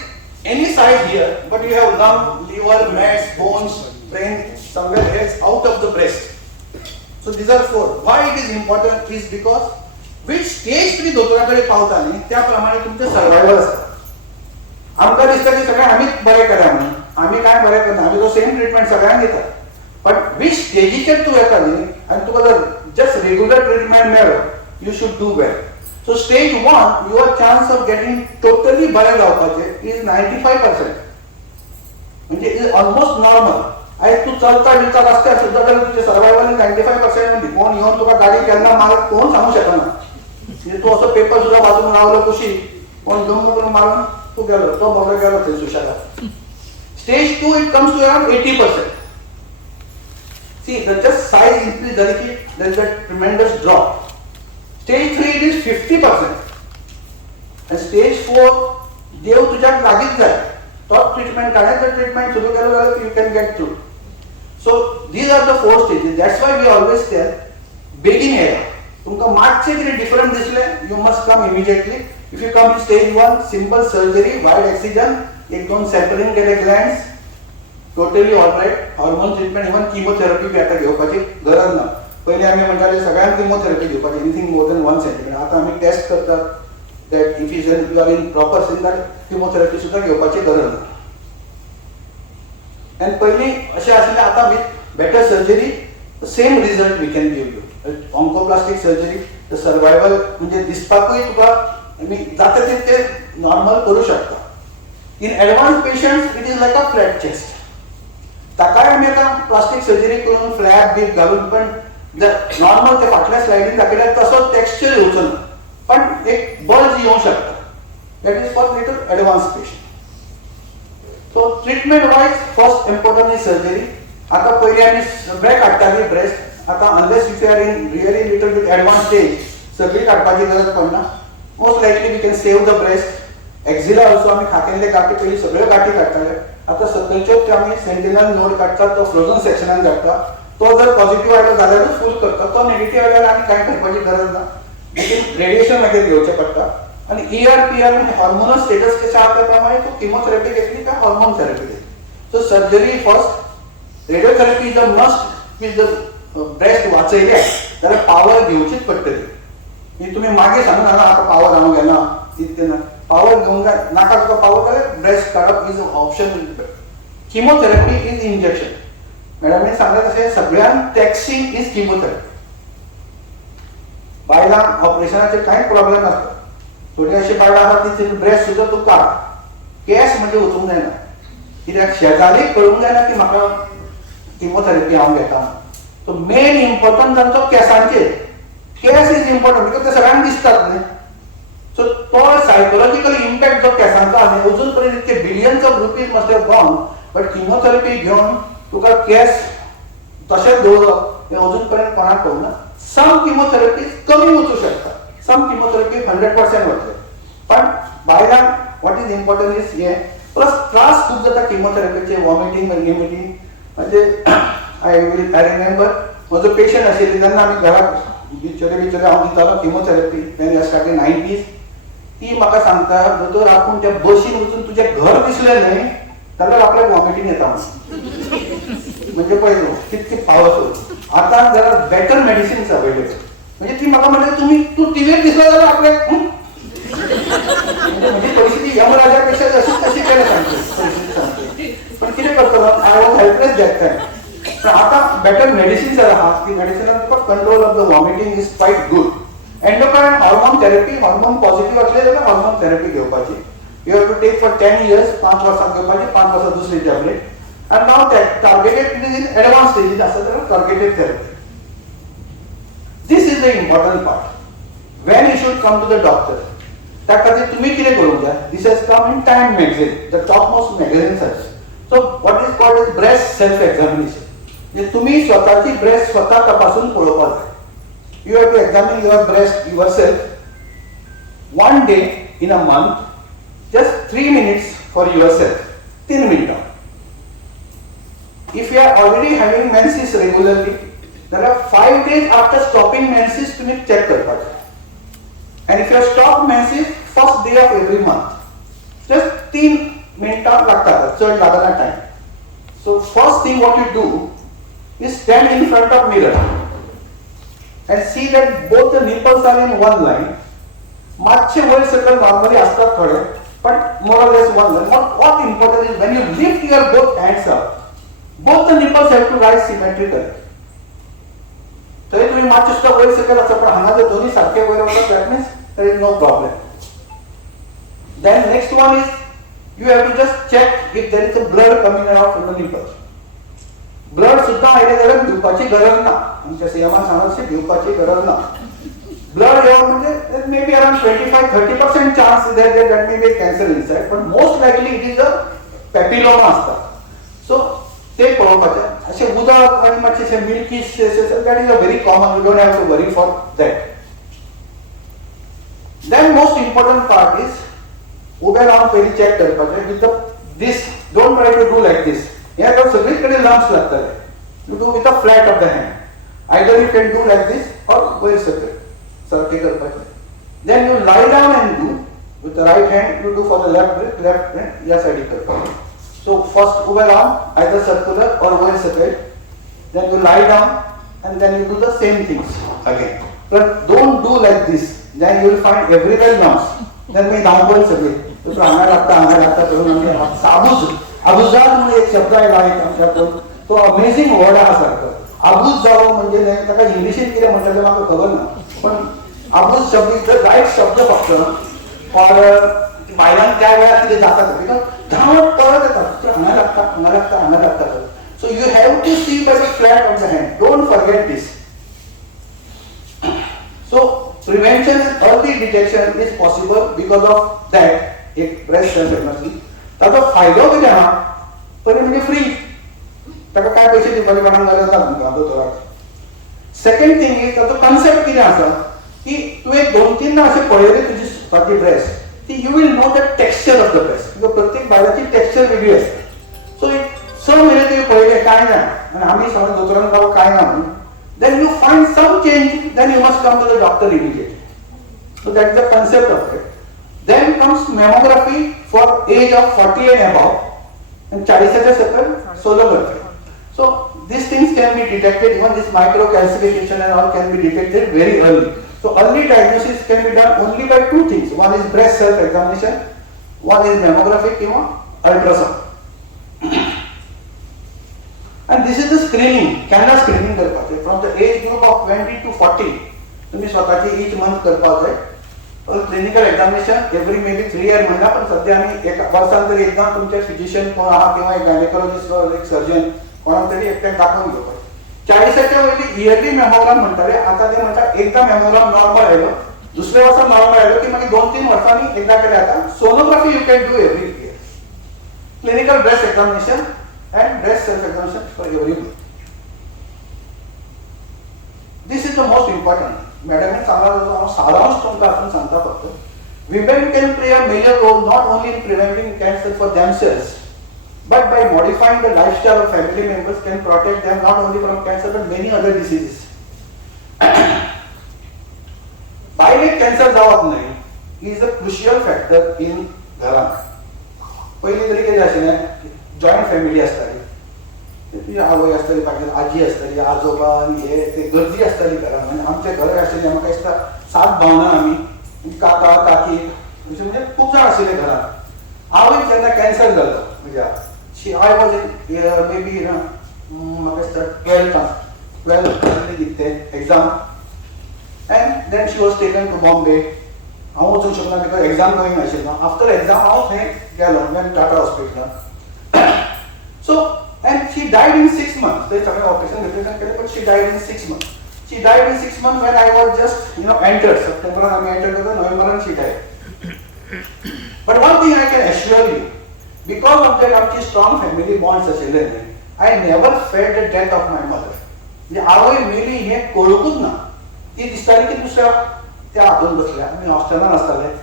any size here, but you have lung, liver, mass, bones, brain, somewhere else out of the breast. So these are 4. Why it is important is because which stage तुम्ही डॉक्टरांकडे पावता नी त्याप्रमाणे तुमचे survival असतात. आमका दिसतं की सगळे आम्हीच बरे करा म्हणून, आम्ही काय बरे करणार, आम्ही तो सेम ट्रीटमेंट सगळ्यांना घेतात. But which stages तू येता नी आणि तुका जर just regular treatment मेळ्ळो, you should do well. So stage 1, your chance of getting totally बरे जावपाचे is 95%. म्हणजे is almost normal. आज तू चलता बिलता रस्त्यार सुद्धा तर तुझे सर्वायवल 95% मध्ये कोण येऊन तुका गाडी केन्ना मारत कोण सांगू शकना. म्हणजे तू असं पेपर सुद्धा वाचून रावलो कुशी, कोण डुंग करून मारून तू गेलो, तो बरो गेलो ते सुशाला. Stage 2 it comes to around 80%. See, the just size increase directly, there is a tremendous drop. Stage 3 it is 50%. And stage 4, देव तुझ्याक लागीच जाय. Top treatment करायचं treatment सुरू केलं you can get through. So these are the 4 stages. That's why we always tell begging here. तुमका मागचे किती different दिसले, you must come immediately. If you come in stage 1, simple surgery, wide excision, 1-2 sampling केले glands, totally all right. Hormone treatment, even chemotherapy बी आता घेवपाची गरज ना. पहिले आम्ही म्हणताले सगळ्यांना chemotherapy घेवपाची, anything more than 1 centimeter. आता आम्ही टेस्ट करतात that if you are in proper sin that chemotherapy सुद्धा घेवपाची गरज ना. And पहिली असे असले आता with better surgery, the same result we can give you. Oncoplastic surgery, the survival म्हणजे दिसपाकूय तुका जाता तितके नॉर्मल करू शकता. In advanced patients it is like a flat chest. ताकाय आम्ही आता प्लास्टिक सर्जरी करून फ्लॅप बीट घालून पण जर नॉर्मल ते फाटल्या स्लाइडीन दाखयल्यार तसो टेक्स्चर येवचो ना, पण एक बल्ज येवंक शकता. That is for little advance patient. So treatment wise first important is surgery. आता पहिले आम्ही सगळे काडटाली ब्रेस्ट आता unless if you are in really little bit advance stage सगळी काडपाची गरज पडना. Most likely we can save the breast. Axilla also आम्ही खाकेल्ले गाठी पयलीं सगळ्यो गाठी काडटाले. आता सकयल्योच आमी सेंटिनल नोड काडटात, तो फ्रोजन सेक्शनान काडटा. तो जर पॉझिटिव्ह आयलो जाल्यारूच फूल करता. तो नेगेटिव्ह आयल्यार आमी कांय करपाची गरज ना. देखीन रेडिएशन मागीर घेवचें पडटा. आणि ER-PR हॉर्मोनल स्टेटस कशें आहा त्या प्रमाणे तूं किमोथेरपी घेतली काय हॉर्मोन थेरपी घेतली. So surgery first, radiotherapy is a must. With the breast वाचयले जाल्यार पावर घेवचीच पडटली. ही तुमी मागीर सांगू नाका आतां पावर हांव घेना इतकें ना. पावर घेवंक जाय नाका तुका पावर जाल्यार ब्रेस्ट काडप is option. Chemotherapy is injection. मॅडमीन सांगलें तशें सगळ्यान टॅक्सिंग इज किमोथेरपी. बायलांक ऑपरेशनाचे कांय प्रॉब्लेम नासता. थोडी अशी बायलां आसा ती ब्रेस्ट सुद्दां तूं काड, केस म्हणजे वचूंक जायना. कित्याक शेजारीक कळूंक जायना की म्हाका किमोथेरपी हांव घेता. सो मेन इम्पॉर्टंट तांचो केसांचेर. केस इज इम्पॉर्टंट बिकॉज ते सगळ्यांक दिसतात न्ही. सो तो सायकोलॉजिकल इम्पॅक्ट जो केसांचो आहा न्ही, अजून पर्यंत इतके billions of rupees must have gone. But chemotherapy घेवन तुका केस तशेंच दवरप हें अजून पर्यंत कोणाक कळना. सम किमोथेरपी कमी वचूं शकता. सम किमोथेरपी 100% वतले. पण बायलांक वॉट इज इम्पॉर्टंट इज हे. प्लस त्रास खूप जाता किमोथेरपीचे, वॉमिटींग इमिटींग. म्हणजे आय रिमेंबर म्हजो पेशंट आशिल्ली तेन्ना आमी घराक बिचोले हांव दितालो किमोथेरपी वेन स्टार्टेड 90s. ती म्हाका सांगता दोतोर आपूण त्या बशीन वचून तुजें घर दिसलें न्हय जाल्यार आपल्याक वॉमिटींग येता म्हणून. म्हणजे पळय कितकी पावरफुल. आतां there are better medicines available. म्हणजे ती म्हाका म्हणटा तूं टीव्हीर दिसलो जाल्यार आपल्याक म्हणजे परिस्थिती यमराजापेक्षा अशीच कशी केली सांगते. पण कितें करतलो I was helpless that time. पण आतां बेटर मेडिसिन्स आहात. ती मेडिसिनान तुका control of the vomiting is quite good. Endocrine hormone therapy, hormone positive असले जाल्यार हॉर्मोन थेरपी घेवपाची. You have to take for 10 years, 5 वर्सां घेवपाची, 5 वर्सां दुसरी tablet. And now that targeted is in advanced stages आसा जाल्यार targeted therapy. This is the important part. When you should come to the doctor. त्या खातीर तुमी कितें करूंक जाय. This has come in Time magazine, the topmost magazine such. So what is called as breast self examination. म्हणजे तुम्ही स्वतःची breast स्वतः तपासून पळोवपाक जाय. You have to examine your breast yourself one day in a month, just 3 minutes for yourself. 3 मिनिटां. If you are already having menses regularly, there are 5 days after stopping menses तुम्ही check करपाचे. And if you have stopped menses, first day of every month. Just 3 मिनिटां लागतात, चड लागना time. So first thing what you do is stand in front of mirror and see that both the nipples are in one line. मातशे वयर सकल normally असतात थोडे, but more or less one line. What important is when you lift your both hands up, both the nipples have to rise symmetrically. तरी तुम्ही मातशे सुद्धा वयर सकल आसा पण हांगा जर दोन्ही सारखे वयर वतात that means there is no problem. Then next one is you have to just check if there is a blood coming out from the nipple. Blood सुद्धा आयले जाल्यार भिवपाची गरज ना. आमच्या सीएमान सांगता भिवपाची गरज ना. Blood येवन म्हणजे maybe around 25-30% chance that may be cancer inside, but most likely it is a papilloma असता. So ते पळोवपाचें. अशें उदक आनी मातशें मिल्कीश that is a very common. You don't have to worry for that. Then most important part is उबे रावन पयलीं check करपाचें with this. Don't try to do like this. हे तर सगळी कडेन लम्स लागतले. You do with the flat of the hand. Either you can do like this or वयर सकयल सारकें करपाचें. Then you lie down and do with the right hand. You do for the left hand ह्या सायडीक करपाचें. So first ube Ravan either circular or वयर सकयल. Then you lie down and then you do the same things again. But don't do like this. Then you will find everywhere lumps. Then मी धांवपळ सगळी. तुका हांगा लागता करून आमी आबुजात म्हणून एक शब्द आयला आमच्या तो अमेझिंग वर्ड आहा सारको. आबूज जावप म्हणजे न्हय ताका इंग्लिशीन कितें म्हणटा तें म्हाका खबर ना. पण आबूज शब्द इज द रायट शब्द फक्त फॉर बायलांक त्या वेळार कितें जाता बिकॉज धांवत पळत येता हांगा लागता. So you have to see by the flat of the hand. Don't forget this. So prevention early detection is possible because of that एक ब्रेस्ट सेन्सर. ताचो फायदो कितें आहा पयलीं म्हणजे फ्री. ताका काय पयशे दिवपाचे पडना जाल्यार जाता तुमकां दोतोराक. सेकंड थिंग इज ताचो कन्सेप्ट कितें आसा की तूं एक 2-3 अशें पळयलें तुजी स्वताची ड्रेस ती you will know the texture of the dress because प्रत्येक बायलाची टेक्स्चर वेगळी आसता सो एक 6 म्हयने तुवें पळयलें कांय ना आनी आमी सगळे दोतोरान बाबा कांय ना म्हणून then you find some change then you must come to the doctor immediately so that is the concept of it. Then comes mammography for age of 40 and above and 40 second sonography. So these things can be detected, even this microcalcification and all can be detected very early. So early diagnosis can be done only by two things. One is breast self examination, one is mammography or ultrasound. And this is the screening, canna screening करपाचे from the age group of 20 to 40. तुम्ही स्वतःची each month करपाक जाय. Clinical examination every may be 3 year म्हणा पण सध्या आम्ही एक वर्षांत तरी एकदा तुमचे फिजिशियन कोण आहा किंवा एक गायनेकोलॉजिस्ट वा एक सर्जन कोणाक तरी एकट्याक दाखवून घेवपाक 40च्या वयली इयरली मॅमोग्राम म्हणटाले आता ते म्हणतात एकदा मॅमोग्राम नॉर्मल आयलो दुसऱ्या वर्सा नॉर्मल आयलो की मागीर 2-3 वर्सांनी एकदा केले आता sonography you can do every year clinical breast examination and breast self examination for everyone. This is the most important. Madam ने सांगला सारांश तुमकां आपण सांगता फक्त women can play a major role not only in preventing cancer for themselves but by modifying the lifestyle of family members can protect them not only from cancer but many other diseases. बायलेक cancer जावप नाही is a crucial factor in घरांत. पहिली तरी कितें आशिल्लें joint family आसताली तुजी आवय आसताली फाटल्यान आजी आसताली आजोबा आनी हे ते गर्दी आसताली घरान आनी आमचे घर आशिल्ले म्हाका दिसता 7 भावना आमी काका काकी अशें म्हणजे खूब जाण आशिल्ले घरान आवयक जेन्ना कॅन्सर जालो म्हज्या शी आय वॉज मे बी म्हाका दिसता 12th दिते exam and then she was taken to Bombay हांव वचूंक शकना बिकॉज एक्झाम गोईंग आशिल्लो आफ्टर एक्झाम हांव थंय गेलो टाटा हॉस्पिटलान So, and she died in 6 months. They started operation, but she died in 6 months. She died in 6 months when I was just, entered. September, I entered, November, and she died. But one thing I can assure you, because of that strong family bonds, I never felt the death of my mother. The आवय मेली हे कळूकूच ना. ती दिसताली की दुसऱ्या त्या हातून बसल्या. मी हॉस्टेलान आसताले.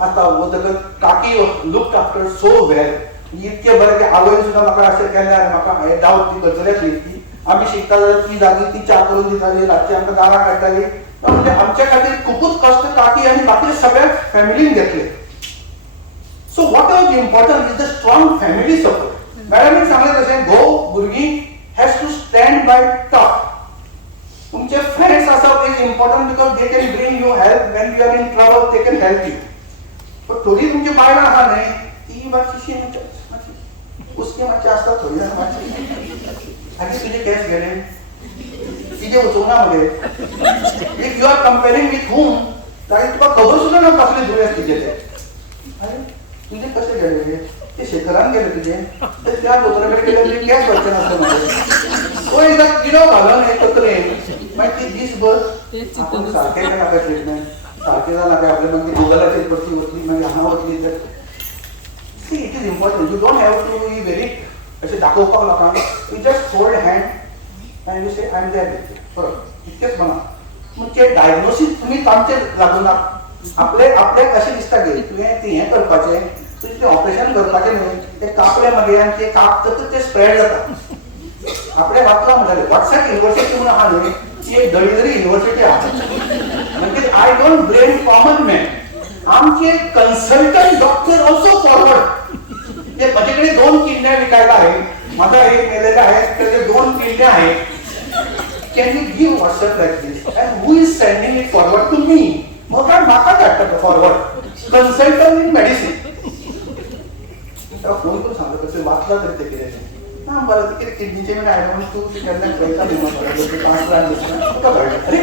आता वतकच काकी looked after so well. इतके बरे की आवयन सुद्धा म्हाका अशें केल्यार म्हाका हे डावट ती गरजल्यातली ती आमी शिकता जाल्यार ती जागी ती च्या करून दिताली रातची आमकां दारां काडटाली म्हणजे आमच्या खातीर खूबच कश्ट काकी आनी बाकी सगळ्या फॅमिलीन घेतले so what are the important is the strong family support मॅडमीन सांगलें तशें घोव भुरगीं has to stand by top तुमचे फ्रेंड्स आसा is important because they can bring you help when you are in trouble they can help you पण थोडी तुमची बायलां आहा न्हय ती मातशी उसके मातशें आसता थोडी जाणां मातशी आनी तुजे केस गेले तिजे वचोंक ना मगे if you are comparing with whom जाल्यार तुका खबर सुद्दां ना कसले दुयेंस तिजे ते अरे तुजे कशें गेले ते शेखरान गेले तुजे तर त्या दोतोरा कडेन गेले तुजे केस वचचे नासले म्हाजे तो एकदां किडो घालून हे तकलेन मागीर ती दीसभर आपूण सारकें केलां काय ट्रिटमेंट सारकें जालां काय आपलें मागीर गुगलाचेर परती वतली मागीर हांगा वतली तर See, it is important. You don't have to be very अशें दाखोवपाक लोकांक you just hold hand and you say I am there with you. बरोबर इतकेंच म्हणा म्हणजे डायग्नोसीस तुमी तांचे लागून आपल्याक अशें दिसता की तुवें हें करपाचें तुवें तें ऑपरेशन करपाचें न्हय तें कापलें मागीर आनी तें कापतकच तें स्प्रेड जाता आपल्याक वाचला म्हणटाले वॉट्सॅप युनिवर्सिटी म्हणून आहा न्हय ती एक दळिदरी युनिवर्सिटी आहा म्हणजे I don't blame common man आमचे कन्सल्टंट डॉक्टर ऑल्सो फॉरवर्ड ते माझे कडे 2 किडण्या विकायला आहे माझा एक मेलेला आहे त्याचे 2 किडण्या आहेत can you give WhatsApp like this and who is sending it forward to me मग काय माका धाडटा forward consultant in medicine phone करून सांगतो कसं वाचला तरी ते कितें ना बरं कितें किडनीचे म्हण आय डोंट तू केन्ना पळयता अरे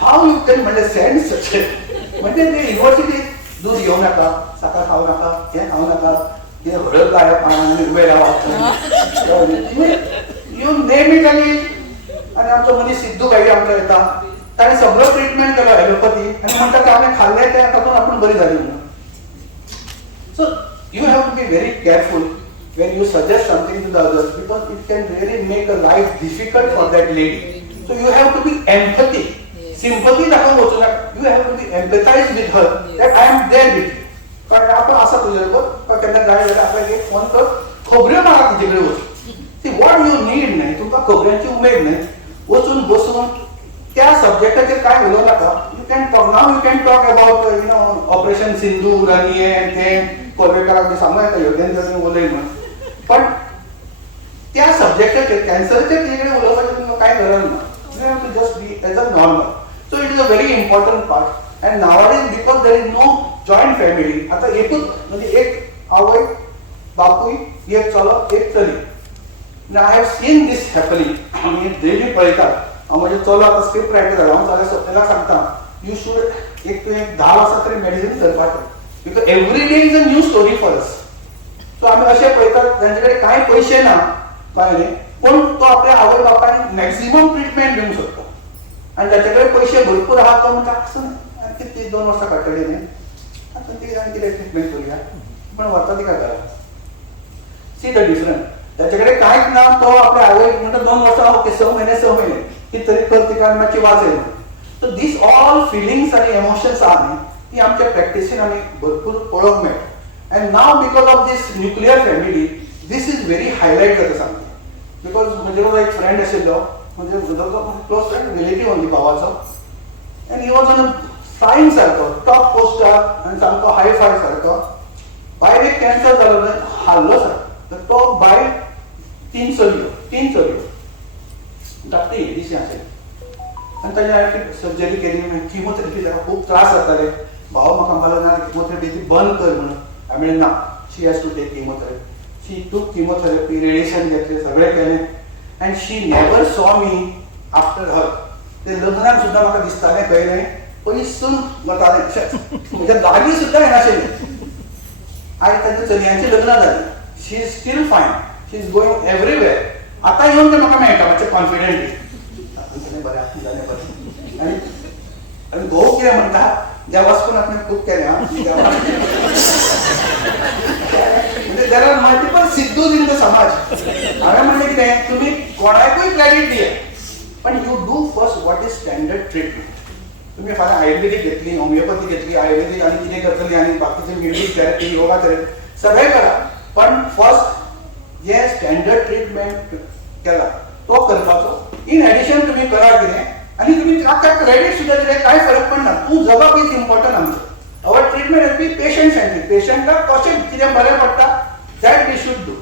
हाव यू कॅन म्हणजे सेंड सच म्हणजे ते युनिव्हर्सिटी दूध घेऊ नका सकाळ खाऊ नका हे खाऊ नका ते हळद लाया पानांनी उभे राहा यू नेम इट आणि आमचो मनीस सिद्धू भाई आमचो येता ताणें सगळं ट्रिटमेंट केलो ॲलोपॅथी आणि म्हणटा ते हांवें खाल्लें तें तातूंत आपूण बरी जाली म्हणून so you have to be very careful when you suggest something to the others because it can really make a life difficult for that lady. So you have to be empathy. Sympathy दाखवून बोलतो ना. You have to be empathize with her that I am there with you. कारण आपण असा तुझ्याबरोबर त्यांना काय झालं आपल्याला एक फोन कर खोबऱ्या मारा तिच्याकडे वचून. See what you need नाही तुमका खोबऱ्याची उमेद नाही वचून बसून त्या सब्जेक्टाचेर काय उलोवं नाका. You can talk now. You can talk about operation Sindoor आणि हे कोर्बेकाराक सांगू येता योगेंद्र उलय म्हणून. पण त्या सब्जेक्टाचेर कॅन्सरचेर तिच्याकडे उलोवपाचें तुमकां काय गरज ना. You have to just be as a normal. So it is a very important part. And nowadays because there is no joint family, आता एकूच म्हणजे एक आवय बापूय एक चलो एक चली. Now I have seen this happening. आम्ही डेली पळयतात. हांव म्हजे चलो आतां स्क्रिप्ट रायटर जाला. हांव सगळ्या स्वप्नाला सांगता यू शुड एक तुवें 10 वर्सां तरी मेडिसीन करपाचें. Because every day is a new story for us. So आम्ही अशें पळयतात तांचे कडेन कांय पयशे ना कळ्ळें न्ही पूण तो आपल्या आवय बापायन मॅक्सिमम ट्रिटमेंट दिवंक शकता. आनी ताचे कडेन पयशे भरपूर आहा तो म्हणटा आसूं कितें 2 वर्सां काडटली न्ही आतां ती आनी कितें ट्रिटमेंट करुया पण व्हरता ती काका. See the difference. त्याचे कडेन कांयच ना तो आपल्या आवयक म्हणटा 2 वर्सां ओके 6 म्हयने कितें तरी कर तिका आनी मातशी वाचय. सो दीस ऑल फिलिंग्स आनी इमोशन्स आहा न्ही ती आमच्या प्रॅक्टिसीन आमी भरपूर पळोवंक मेळटा. And now because of these nuclear family these is very highlight जाता सामकें. बिकॉज म्हजे बरोबर एक फ्रेंड आशिल्लो म्हणजे क्लोज फ्रेंड रिलेटीव ओन्ली भावाचो. And he was on a सायन सारको टॉप पोस्टार आनी सामको हाय फाय सारको. बायल एक कॅन्सर जालो न्हय हाल्लो सारको. तर तो बायल 3 चलयो धाकटी दिशी आशिल्ली आनी ताज्या सर्जरी केली किमोथेरपी जाता खूब त्रास जाताले. भाव म्हाका म्हणपाक लागलो किमोथेरपी ती बंद कर म्हणून. हांवें म्हणलें ना शी हॅज टू टेक किमोथेरपी. शी टूक किमोथेरपी रेडिएशन घेतलें सगळें केलें and she never saw me after her. ते लग्नाक सुद्दां म्हाका दिसतालें पयलें पयसून वतालें म्हज्या लागीं सुद्दां येनाशिल्लें. आयज ताच्या चलयांचीं लग्नां जालीं. शी इज स्टील फायन. शी इज गोईंग एवरीवेअर. आतां येवन तें म्हाका मेळटा मातशें कॉन्फिडेंटली बरें जालें बरें. आनी घोव कितें म्हणटा देवास्कून आपणें खूब केलें आं म्हणजे देर आर मल्टिपल सिद्धूज इन द समाज. हांवें म्हणलें कितें तुमी कोणाकूय क्रेडीट दियात पण you do first what is standard treatment. तुम्ही फाल्यां आयुर्वेदीक घेतली होमिओपॅथी घेतली आयुर्वेदीक आनी कितें करतली आनी बाकीचे म्युझिक थेरपी योगा थेरपी सगळें करा पण फर्स्ट जे स्टँडर्ड ट्रिटमेंट केला तो करपाचो. इन एडिशन तुम्ही करा कितें आनी तुमी ताका क्रेडीट सुद्दां दिलें कांय फरक पडना. तूं जगप इज इम्पॉर्टंट आमचें. Our treatment has be patient centric. पेशंटाक कशें कितें बरें पडटा दॅट वी शूड डू.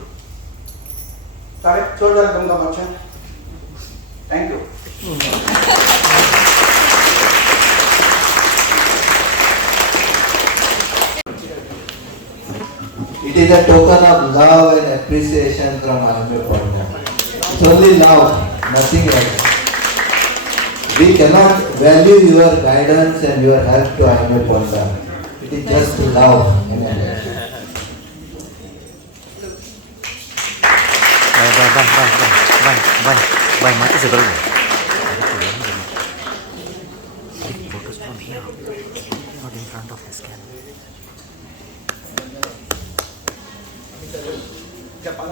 तारें चड जालें तुमकां मातशें. Thank you. It is a token of love and appreciation from IMA Ponda. It's only love, nothing else. We cannot value your guidance and your help to IMA Ponda. It is just love and affection. Bye. Mati se duerme. Photos from here, not in front of his camera. Japan.